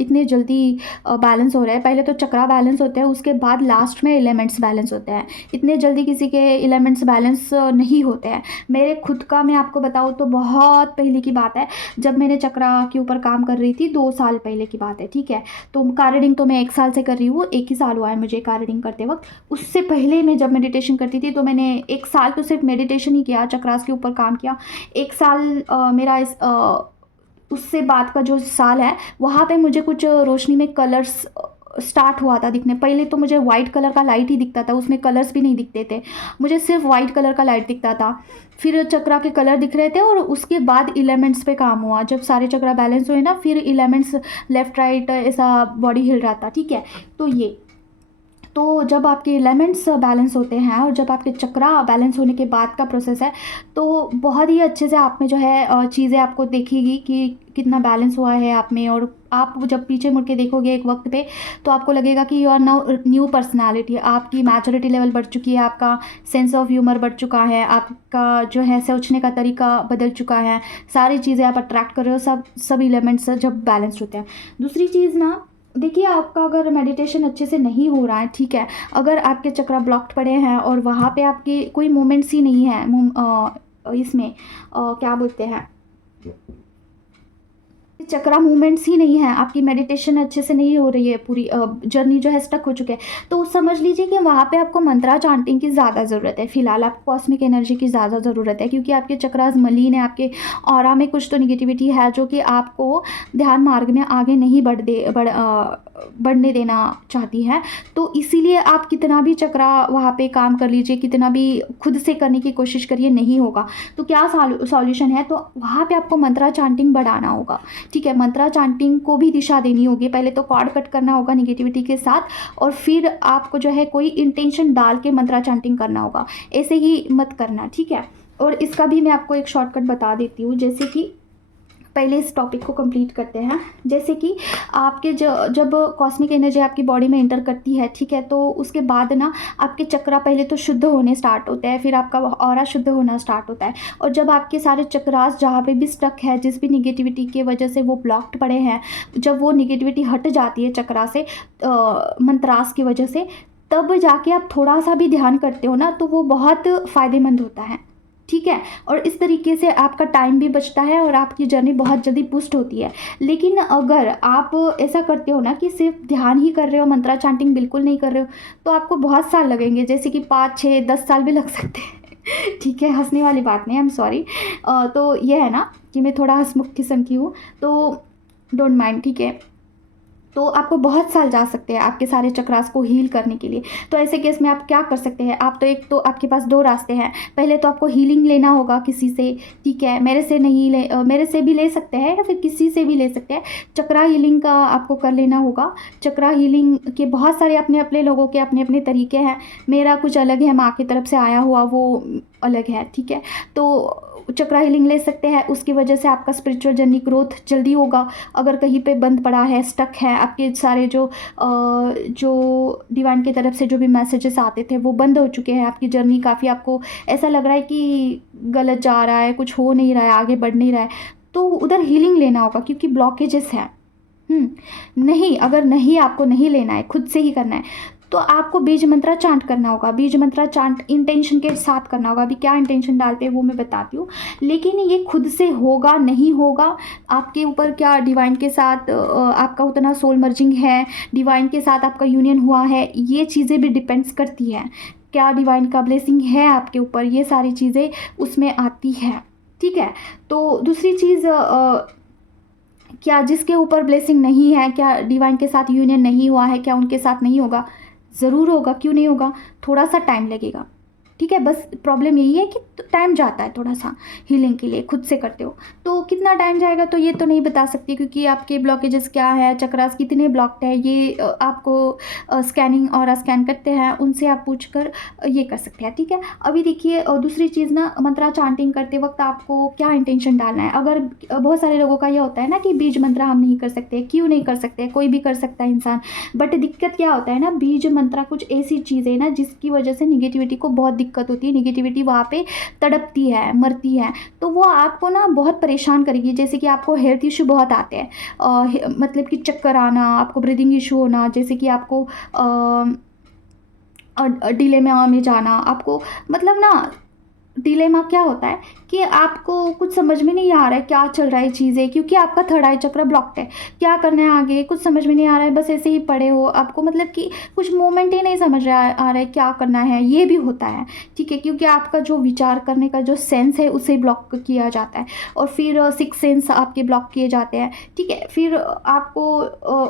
इतने जल्दी बैलेंस हो रहे हैं। पहले तो चक्रा बैलेंस होते हैं, उसके बाद लास्ट में एलिमेंट्स बैलेंस होते हैं। इतने जल्दी किसी के एलिमेंट्स बैलेंस नहीं होते हैं। मेरे खुद का मैं आपको बताऊँ तो बहुत पहले की बात है, जब मैंने चक्रा के ऊपर काम कर रही थी, 2 साल पहले की बात है, ठीक है? तो कार रीडिंग तो मैं 1 साल से कर रही हूँ, 1 ही साल हुआ है मुझे कार रीडिंग करते वक्त। उससे पहले मैं जब मेडिटेशन करती थी, तो मैंने 1 साल तो सिर्फ मेडिटेशन ही किया, चक्रास के ऊपर काम किया। 1 साल मेरा इस उससे बाद का जो साल है, वहाँ पे मुझे कुछ रोशनी में कलर्स स्टार्ट हुआ था दिखने। पहले तो मुझे वाइट कलर का लाइट ही दिखता था, उसमें कलर्स भी नहीं दिखते थे, मुझे सिर्फ वाइट कलर का लाइट दिखता था। फिर चक्रा के कलर दिख रहे थे, और उसके बाद एलिमेंट्स पे काम हुआ। जब सारे चक्रा बैलेंस हुए ना, फिर एलिमेंट्स लेफ़्ट राइट ऐसा बॉडी हिल रहा था, ठीक है? तो जब आपके एलिमेंट्स बैलेंस होते हैं और जब आपके चक्रा बैलेंस होने के बाद का प्रोसेस है, तो बहुत ही अच्छे से आप में जो है चीज़ें आपको दिखेगी कि कितना बैलेंस हुआ है आप में। और आप जब पीछे मुड़ के देखोगे एक वक्त पे, तो आपको लगेगा कि you are now new personality. आपकी मैच्योरिटी लेवल बढ़ चुकी है, आपका सेंस ऑफ ह्यूमर बढ़ चुका है, आपका जो है सोचने का तरीका बदल चुका है, सारी चीज़ें आप अट्रैक्ट कर रहे हो, सब एलिमेंट्स जब बैलेंस होते हैं। दूसरी चीज़ ना, देखिए, आपका अगर मेडिटेशन अच्छे से नहीं हो रहा है, ठीक है? अगर आपके चक्रा ब्लॉक्ड पड़े हैं और वहाँ पे आपके कोई मूवमेंट्स ही नहीं है, इसमें क्या बोलते हैं, चक्रा मूवमेंट्स ही नहीं है, आपकी मेडिटेशन अच्छे से नहीं हो रही है, पूरी जर्नी जो है स्टक हो चुके हैं, तो समझ लीजिए कि वहाँ पे आपको मंत्रा चांटिंग की ज़्यादा ज़रूरत है। फिलहाल आपको कॉस्मिक एनर्जी की ज़्यादा ज़रूरत है, क्योंकि आपके चक्रास मलिन है, आपके ऑरा में कुछ तो निगेटिविटी है जो कि आपको ध्यान मार्ग में आगे नहीं बढ़ने देना चाहती है। तो इसीलिए आप कितना भी चक्रा वहाँ पे काम कर लीजिए, कितना भी खुद से करने की कोशिश करिए, नहीं होगा। तो क्या सॉल्यूशन है? तो वहाँ पे आपको मंत्रा चांटिंग बढ़ाना होगा, ठीक ठीक है। मंत्रा चांटिंग को भी दिशा देनी होगी, पहले तो कॉर्ड कट करना होगा निगेटिविटी के साथ, और फिर आपको जो है कोई इंटेंशन डाल के मंत्रा चांटिंग करना होगा, ऐसे ही मत करना, ठीक है। और इसका भी मैं आपको एक शॉर्टकट बता देती हूँ, जैसे कि पहले इस टॉपिक को कंप्लीट करते हैं। जैसे कि आपके जब कॉस्मिक एनर्जी आपकी बॉडी में एंटर करती है, ठीक है, तो उसके बाद ना आपके चक्रा पहले तो शुद्ध होने स्टार्ट होते हैं, फिर आपका ऑरा शुद्ध होना स्टार्ट होता है। और जब आपके सारे चक्रास जहाँ पे भी स्टक है, जिस भी निगेटिविटी की वजह से वो ब्लॉक्ड पड़े हैं, जब वो निगेटिविटी हट जाती है चक्रा से, मंत्रास की वजह से, तब जाके आप थोड़ा सा भी ध्यान करते हो ना, तो वो बहुत फ़ायदेमंद होता है, ठीक है। और इस तरीके से आपका टाइम भी बचता है और आपकी जर्नी बहुत जल्दी पुस्ट होती है। लेकिन अगर आप ऐसा करते हो ना कि सिर्फ ध्यान ही कर रहे हो, मंत्रा चांटिंग बिल्कुल नहीं कर रहे हो, तो आपको बहुत साल लगेंगे, जैसे कि 5, 6, 10 साल भी लग सकते हैं ठीक है, हंसने वाली बात नहीं, आई एम सॉरी। तो ये है ना कि मैं थोड़ा हंसमुख किस्म की हूँ, तो डोंट माइंड, ठीक है। तो आपको बहुत साल जा सकते हैं आपके सारे चक्रास को हील करने के लिए। तो ऐसे केस में आप क्या कर सकते हैं, आप तो एक तो आपके पास 2 रास्ते हैं। पहले तो आपको हीलिंग लेना होगा किसी से, ठीक है, मेरे से नहीं मेरे से भी ले सकते हैं या फिर किसी से भी ले सकते हैं। चक्रा हीलिंग का आपको कर लेना होगा। चक्रा हीलिंग के बहुत सारे अपने अपने लोगों के अपने अपने तरीके हैं, मेरा कुछ अलग है, माँ की तरफ से आया हुआ वो अलग है, ठीक है। तो चक्रा हीलिंग ले सकते हैं, उसकी वजह से आपका स्पिरिचुअल जर्नी ग्रोथ जल्दी होगा। अगर कहीं पे बंद पड़ा है, स्टक है, आपके सारे जो डिवाइन की तरफ से जो भी मैसेजेस आते थे वो बंद हो चुके हैं, आपकी जर्नी काफ़ी, आपको ऐसा लग रहा है कि गलत जा रहा है, कुछ हो नहीं रहा है, आगे बढ़ नहीं रहा है, तो उधर हीलिंग लेना होगा, क्योंकि ब्लॉकेजेस हैं। नहीं, अगर नहीं, आपको नहीं लेना है, खुद से ही करना है, तो आपको बीज मंत्रा चांट करना होगा। बीज मंत्रा चांट इंटेंशन के साथ करना होगा। अभी क्या इंटेंशन डालते हैं वो मैं बताती हूँ, लेकिन ये खुद से होगा नहीं होगा, आपके ऊपर क्या डिवाइन के साथ आपका उतना सोल मर्जिंग है, डिवाइन के साथ आपका यूनियन हुआ है, ये चीज़ें भी डिपेंड्स करती हैं। क्या डिवाइन का ब्लेसिंग है आपके ऊपर, ये सारी चीज़ें उसमें आती है, ठीक है। तो दूसरी चीज़, क्या जिसके ऊपर ब्लेसिंग नहीं है, क्या डिवाइन के साथ यूनियन नहीं हुआ है, क्या उनके साथ नहीं होगा? ज़रूर होगा, क्यों नहीं होगा, थोड़ा सा टाइम लगेगा, ठीक है। बस प्रॉब्लम यही है कि टाइम जाता है थोड़ा सा हीलिंग के लिए, खुद से करते हो तो कितना टाइम जाएगा तो ये तो नहीं बता सकती, क्योंकि आपके ब्लॉकेजेस क्या है, चक्रास कितने ब्लॉक्ड है, ये आपको स्कैनिंग और स्कैन करते हैं, उनसे आप पूछकर ये कर सकते हैं, ठीक है। अभी देखिए दूसरी चीज़ ना, मंत्रा चांटिंग करते वक्त आपको क्या इंटेंशन डालना है। अगर बहुत सारे लोगों का ये होता है ना कि बीज मंत्रा हम नहीं कर सकते, क्यों नहीं कर सकते, कोई भी कर सकता है इंसान, बट दिक्कत क्या होता है ना, बीज मंत्रा कुछ ऐसी चीज़ है ना जिसकी वजह से निगेटिविटी को बहुत दिक्कत होती है, निगेटिविटी वहाँ पे तड़पती है, मरती है, तो वो आपको ना बहुत परेशान करेगी। जैसे कि आपको हेल्थ इशू बहुत आते हैं, मतलब कि चक्कर आना, आपको ब्रीदिंग इशू होना, जैसे कि आपको डिलेमा में जाना, आपको मतलब ना डिलेमा क्या होता है कि आपको कुछ समझ में नहीं आ रहा है क्या चल रहा है चीज़ें, क्योंकि आपका थर्ड आई चक्र ब्लॉक्ड है, क्या करना है आगे कुछ समझ में नहीं आ रहा है, बस ऐसे ही पड़े हो, आपको मतलब कि कुछ मोमेंट ही नहीं समझ आ रहा है क्या करना है, ये भी होता है, ठीक है, क्योंकि आपका जो विचार करने का जो सेंस है उसे ब्लॉक किया जाता है, और फिर 6 सेंस आपके ब्लॉक किए जाते हैं, ठीक है। फिर आपको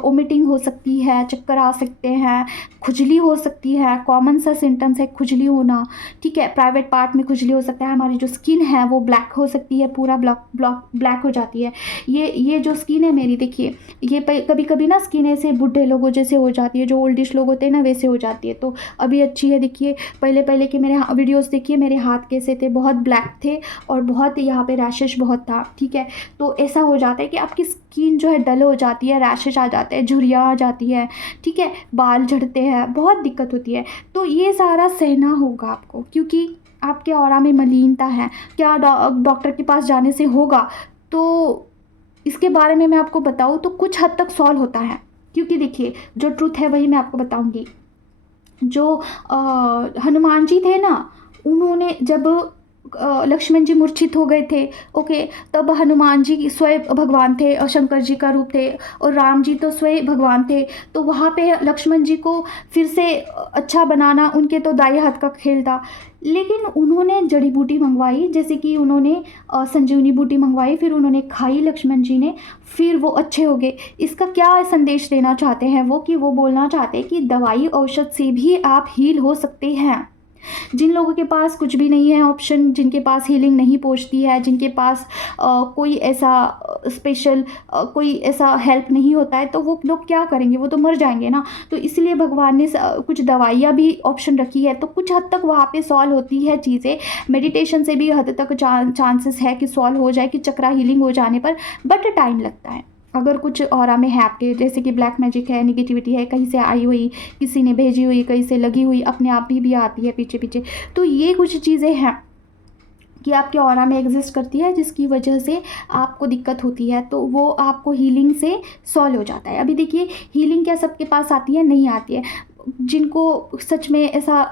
वोमिटिंग हो सकती है, चक्कर आ सकते हैं, खुजली हो सकती है, कॉमन सा सिम्टम्स है खुजली होना, ठीक है। प्राइवेट पार्ट में खुजली हो सकता है, हमारी जो स्किन है वो ब्लैक हो सकती है, पूरा ब्लैक हो जाती है। ये जो स्किन है मेरी, देखिए ये कभी कभी ना स्किन ऐसे बूढ़े लोगों जैसे हो जाती है, जो ओल्डिश लोग होते हैं ना वैसे हो जाती है, तो अभी अच्छी है। देखिए पहले के मेरे वीडियोस देखिए, मेरे हाथ कैसे थे, बहुत ब्लैक थे और बहुत यहाँ पे रैशेज बहुत था, ठीक है। तो ऐसा हो जाता है कि आपकी स्किन जो है डल हो जाती है, रैशेज आ जाते हैं, झुर्रियाँ आ जाती है, ठीक है, बाल झड़ते हैं, बहुत दिक्कत होती है। तो ये सारा सहना होगा आपको, क्योंकि आपके ऑरा में मलिनता है। क्या डॉक्टर के पास जाने से होगा? तो इसके बारे में मैं आपको बताऊँ तो कुछ हद तक सॉल्व होता है, क्योंकि देखिए जो ट्रूथ है वही मैं आपको बताऊंगी। जो हनुमान जी थे ना, उन्होंने जब लक्ष्मण जी मूर्छित हो गए थे, ओके, तब हनुमान जी स्वयं भगवान थे और शंकर जी का रूप थे, और राम जी तो स्वयं भगवान थे, तो वहाँ पे लक्ष्मण जी को फिर से अच्छा बनाना उनके तो दाएं हाथ का खेल था। लेकिन उन्होंने जड़ी बूटी मंगवाई, जैसे कि उन्होंने संजीवनी बूटी मंगवाई, फिर उन्होंने खाई लक्ष्मण जी ने, फिर वो अच्छे हो गए। इसका क्या संदेश देना चाहते हैं वो, कि वो बोलना चाहते हैं कि दवाई औषध से भी आप हील हो सकते हैं, जिन लोगों के पास कुछ भी नहीं है ऑप्शन, जिनके पास हीलिंग नहीं पहुंचती है, जिनके पास कोई ऐसा स्पेशल कोई ऐसा हेल्प नहीं होता है, तो वो लोग क्या करेंगे, वो तो मर जाएंगे ना। तो इसलिए भगवान ने कुछ दवाइयाँ भी ऑप्शन रखी है, तो कुछ हद तक वहाँ पे सॉल्व होती है चीज़ें। मेडिटेशन से भी हद तक चांसेस है कि सॉल्व हो जाए, कि चक्रा हीलिंग हो जाने पर, बट टाइम लगता है। अगर कुछ ऑरा में है आपके, जैसे कि ब्लैक मैजिक है, निगेटिविटी है, कहीं से आई हुई, किसी ने भेजी हुई, कहीं से लगी हुई, अपने आप भी आती है पीछे पीछे, तो ये कुछ चीज़ें हैं कि आपके ऑरा में एग्जिस्ट करती है, जिसकी वजह से आपको दिक्कत होती है, तो वो आपको हीलिंग से सॉल्व हो जाता है। अभी देखिए, हीलिंग क्या सबके पास आती है? नहीं आती है। जिनको सच में ऐसा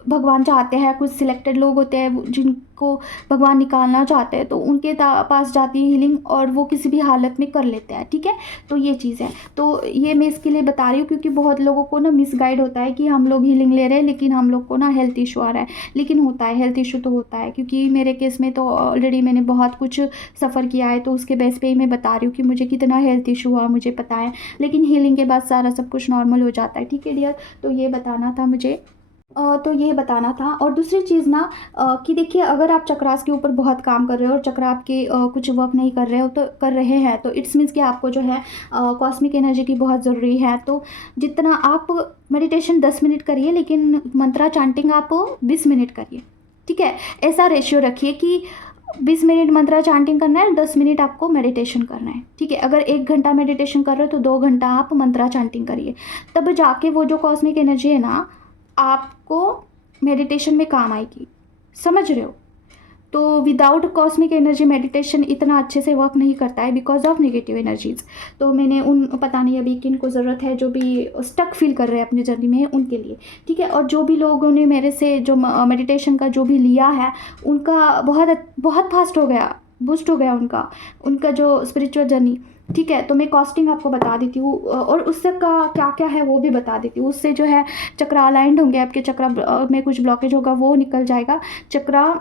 भगवान चाहते हैं, कुछ सिलेक्टेड लोग होते हैं जिनको भगवान निकालना चाहते हैं, तो उनके पास जाती है हीलिंग, और वो किसी भी हालत में कर लेते हैं, ठीक है। तो ये चीज़ है, तो ये मैं इसके लिए बता रही हूँ क्योंकि बहुत लोगों को ना मिसगाइड होता है कि हम लोग हीलिंग ले रहे हैं लेकिन हम लोग को ना हेल्थ इशू आ रहा है। लेकिन होता है, हेल्थ इशू तो होता है, क्योंकि मेरे केस में तो ऑलरेडी मैंने बहुत कुछ सफ़र किया है, तो उसके बेस पे ही मैं बता रही हूँ कि मुझे कितना हेल्थ इशू हुआ मुझे पता है, लेकिन हीलिंग के बाद सारा सब कुछ नॉर्मल हो जाता है, ठीक है डियर। तो ये बताना था मुझे। तो ये बताना था। और दूसरी चीज़ ना, कि देखिए, अगर आप चक्रास के ऊपर बहुत काम कर रहे हो और चक्र आपके कुछ वर्क नहीं कर रहे हो, तो कर रहे हैं, तो इट्स मीन्स कि आपको जो है कॉस्मिक एनर्जी की बहुत ज़रूरी है। तो जितना आप मेडिटेशन 10 मिनट करिए, लेकिन मंत्रा चांटिंग आप 20 मिनट करिए, ठीक है। ऐसा रेशियो रखिए कि 20 मिनट मंत्रा चांटिंग करना है, 10 मिनट आपको मेडिटेशन करना है, ठीक है। अगर 1 घंटा मेडिटेशन कर रहे हो तो 2 घंटा आप मंत्रा चांटिंग करिए, तब जाके वो जो कॉस्मिक एनर्जी है ना, आपको मेडिटेशन में काम आएगी, समझ रहे हो। तो विदाउट कॉस्मिक एनर्जी मेडिटेशन इतना अच्छे से वर्क नहीं करता है, बिकॉज ऑफ नेगेटिव एनर्जीज। तो मैंने पता नहीं अभी किन को ज़रूरत है, जो भी स्टक फील कर रहे हैं अपनी जर्नी में, उनके लिए, ठीक है। और जो भी लोगों ने मेरे से जो मेडिटेशन का जो भी लिया है, उनका बहुत बहुत फास्ट हो गया, बूस्ट हो गया उनका जो स्पिरिचुअल जर्नी, ठीक है। तो मैं कॉस्टिंग आपको बता देती हूँ, और उससे का क्या क्या है वो भी बता देती हूँ। उससे जो है चक्रा अलाइंड होंगे, आपके चक्रा में कुछ ब्लॉकेज होगा वो निकल जाएगा, चक्रा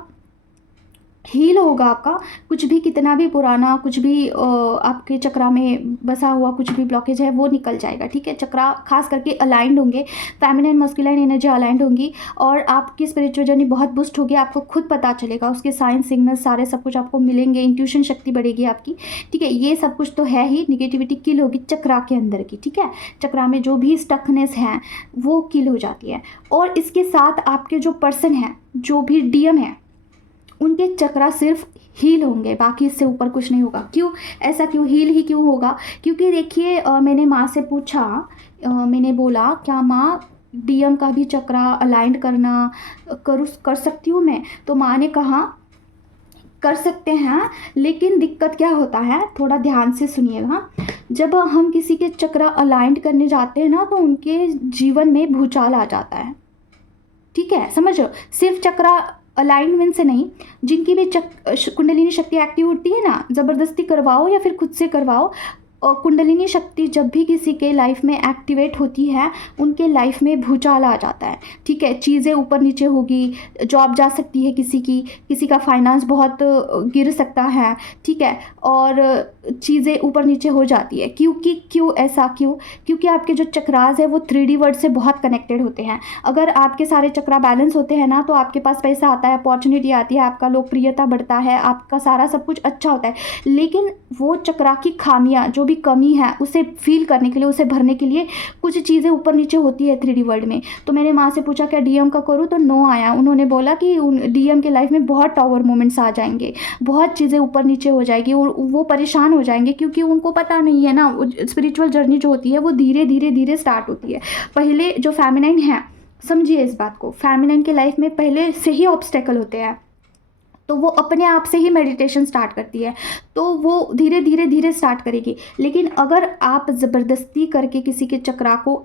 हील होगा आपका। कुछ भी, कितना भी पुराना कुछ भी आपके चक्रा में बसा हुआ कुछ भी ब्लॉकेज है वो निकल जाएगा, ठीक है। चक्रा खास करके अलाइंड होंगे, फेमिनिन मस्कुलाइन एनर्जी अलाइंड होंगी, और आपकी स्पिरिचुअल जर्नी बहुत बूस्ट होगी, आपको खुद पता चलेगा, उसके साइन सिग्नल सारे सब कुछ आपको मिलेंगे, इंट्यूशन शक्ति बढ़ेगी आपकी, ठीक है। ये सब कुछ तो है ही, निगेटिविटी किल होगी चक्रा के अंदर की, ठीक है। चक्रा में जो भी स्टकनेस है वो किल हो जाती है। और इसके साथ आपके जो पर्सन है, जो भी डीएम है, उनके चक्रा सिर्फ हील होंगे, बाकी इससे ऊपर कुछ नहीं होगा। क्यों ऐसा, क्यों हील ही क्यों होगा? क्योंकि देखिए, मैंने माँ से पूछा, मैंने बोला क्या माँ डीएम का भी चक्रा अलाइंड कर सकती हूँ मैं? तो माँ ने कहा कर सकते हैं, लेकिन दिक्कत क्या होता है, थोड़ा ध्यान से सुनिएगा। जब हम किसी के चक्रा अलाइंड करने जाते हैं ना, तो उनके जीवन में भूचाल आ जाता है, ठीक है, समझ लो। सिर्फ चक्रा अलाइनमेंट से नहीं, जिनकी भी कुंडलिनी शक्ति एक्टिव होती है ना, ज़बरदस्ती करवाओ या फिर खुद से करवाओ, और कुंडलिनी शक्ति जब भी किसी के लाइफ में एक्टिवेट होती है, उनके लाइफ में भूचाल आ जाता है, ठीक है। चीज़ें ऊपर नीचे होगी, जॉब जा सकती है किसी का फाइनेंस बहुत गिर सकता है, ठीक है, और चीज़ें ऊपर नीचे हो जाती है। क्योंकि आपके जो चक्रास है वो 3D वर्ड से बहुत कनेक्टेड होते हैं। अगर आपके सारे चक्रा बैलेंस होते हैं ना, तो आपके पास पैसा आता है, अपॉर्चुनिटी आती है, आपका लोकप्रियता बढ़ता है, आपका सारा सब कुछ अच्छा होता है। लेकिन वो चक्रा की खामियां, जो भी कमी है, उसे फील करने के लिए, उसे भरने के लिए कुछ चीज़ें ऊपर नीचे होती है 3D वर्ल्ड में। तो मैंने माँ से पूछा क्या डीएम का करूँ, तो नो आया। उन्होंने बोला कि डीएम के लाइफ में बहुत टावर मोमेंट्स आ जाएंगे, बहुत चीज़ें ऊपर नीचे हो जाएगी, और वो परेशान हो जाएंगे, क्योंकि उनको पता नहीं है ना, स्पिरिचुअल जर्नी जो होती है वो धीरे धीरे धीरे स्टार्ट होती है। पहले जो फेमिनाइन है, समझिए इस बात को, फेमिनाइन के लाइफ में पहले से ही ऑब्स्टेकल होते हैं, तो वो अपने आप से ही मेडिटेशन स्टार्ट करती है, तो वो धीरे धीरे स्टार्ट करेगी। लेकिन अगर आप ज़बरदस्ती करके किसी के चक्रा को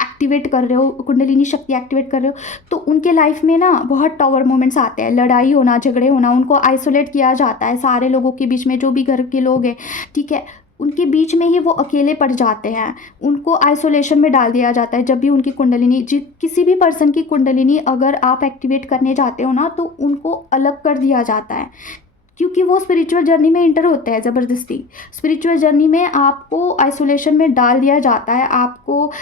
एक्टिवेट कर रहे हो, कुंडलिनी शक्ति एक्टिवेट कर रहे हो, तो उनके लाइफ में ना बहुत टावर मोमेंट्स आते हैं, लड़ाई होना, झगड़े होना, उनको आइसोलेट किया जाता है सारे लोगों के बीच में, जो भी घर के लोग हैं, ठीक है, उनके बीच में ही वो अकेले पड़ जाते हैं, उनको आइसोलेशन में डाल दिया जाता है। जब भी उनकी कुंडलिनी, किसी भी पर्सन की कुंडलिनी अगर आप एक्टिवेट करने जाते हो ना, तो उनको अलग कर दिया जाता है, क्योंकि वो स्पिरिचुअल जर्नी में इंटर होते हैं ज़बरदस्ती। स्पिरिचुअल जर्नी में आपको आइसोलेशन में डाल दिया जाता है, आपको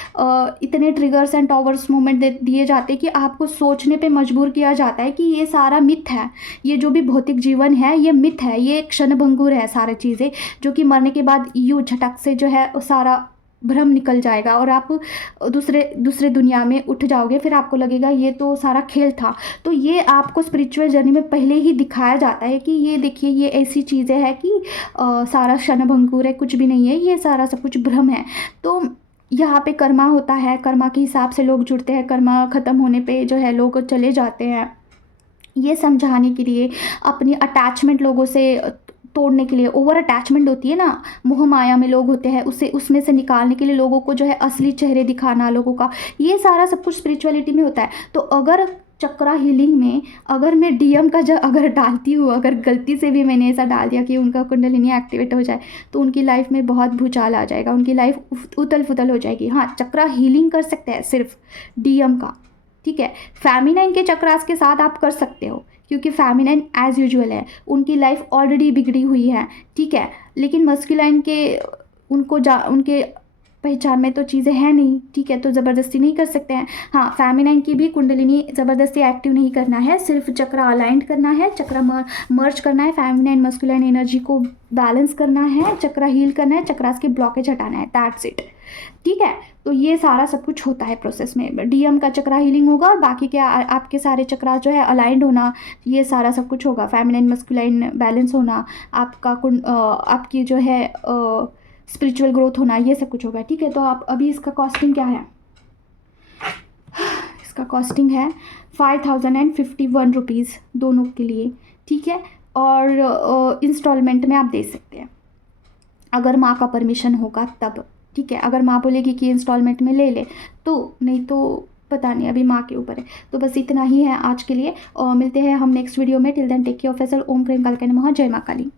इतने ट्रिगर्स एंड टॉवर्स मोमेंट दिए जाते हैं कि आपको सोचने पे मजबूर किया जाता है कि ये सारा मिथ है, ये जो भी भौतिक जीवन है ये मिथ है, ये क्षणभंगुर है सारी चीज़ें, जो कि मरने के बाद यूँ झटक से जो है सारा भ्रम निकल जाएगा और आप दूसरे दुनिया में उठ जाओगे। फिर आपको लगेगा ये तो सारा खेल था। तो ये आपको स्पिरिचुअल जर्नी में पहले ही दिखाया जाता है कि ये देखिए ये ऐसी चीज़ें हैं कि सारा क्षणभंगुर है, कुछ भी नहीं है, ये सारा सब कुछ भ्रम है। तो यहाँ पे कर्मा होता है, कर्मा के हिसाब से लोग जुड़ते हैं, कर्मा ख़त्म होने पे जो है लोग चले जाते हैं। ये समझाने के लिए, अपनी अटैचमेंट लोगों से तोड़ने के लिए, ओवर अटैचमेंट होती है ना, मोह माया में लोग होते हैं, उसमें से निकालने के लिए लोगों को जो है असली चेहरे दिखाना लोगों का, ये सारा सब कुछ स्पिरिचुअलिटी में होता है। तो अगर चक्रा हीलिंग में अगर मैं डीएम का जो अगर डालती हूँ, अगर गलती से भी मैंने ऐसा डाल दिया कि उनका कुंडलिनी एक्टिवेट हो जाए, तो उनकी लाइफ में बहुत भूचाल आ जाएगा, उनकी लाइफ उथल पुथल हो जाएगी। हाँ, चक्रा हीलिंग कर सकते हैं सिर्फ डीएम का, ठीक है। फेमिनाइन के चक्रास के साथ आप कर सकते हो, क्योंकि फेमिनाइन एज यूजुअल है, उनकी लाइफ ऑलरेडी बिगड़ी हुई है, ठीक है। लेकिन मस्कुलाइन के उनके पहचान में तो चीज़ें हैं नहीं, ठीक है, तो ज़बरदस्ती नहीं कर सकते हैं। हाँ, फेमिनाइन की भी कुंडलिनी ज़बरदस्ती एक्टिव नहीं करना है, सिर्फ चक्रा अलाइंड करना है, चक्रा मर्ज करना है, फेमिनाइन मस्कुलाइन एनर्जी को बैलेंस करना है, चक्रा हील करना है, चक्रास के ब्लॉकेज हटाना है, दैट्स इट, ठीक है। तो ये सारा सब कुछ होता है प्रोसेस में। डीएम का चक्रा हीलिंग होगा और बाकी के आपके सारे चक्रा जो है अलाइंड होना, ये सारा सब कुछ होगा। फेमिनाइन मस्कुलाइन बैलेंस होना, आपकी जो है स्पिरिचुअल ग्रोथ होना, ये सब कुछ होगा, ठीक है। तो आप अभी इसका कॉस्टिंग क्या है, इसका कॉस्टिंग है 5051 रुपीज़ दोनों के लिए, ठीक है। और इंस्टॉलमेंट में आप दे सकते हैं अगर माँ का परमिशन होगा तब, ठीक है। अगर माँ बोलेगी कि इंस्टॉलमेंट में ले ले तो, नहीं तो पता नहीं, अभी माँ के ऊपर है। तो बस इतना ही है आज के लिए, और मिलते हैं हम नेक्स्ट वीडियो में। Till then take care of yourself. ओम प्रेम काल के नमः। जय माँ काली।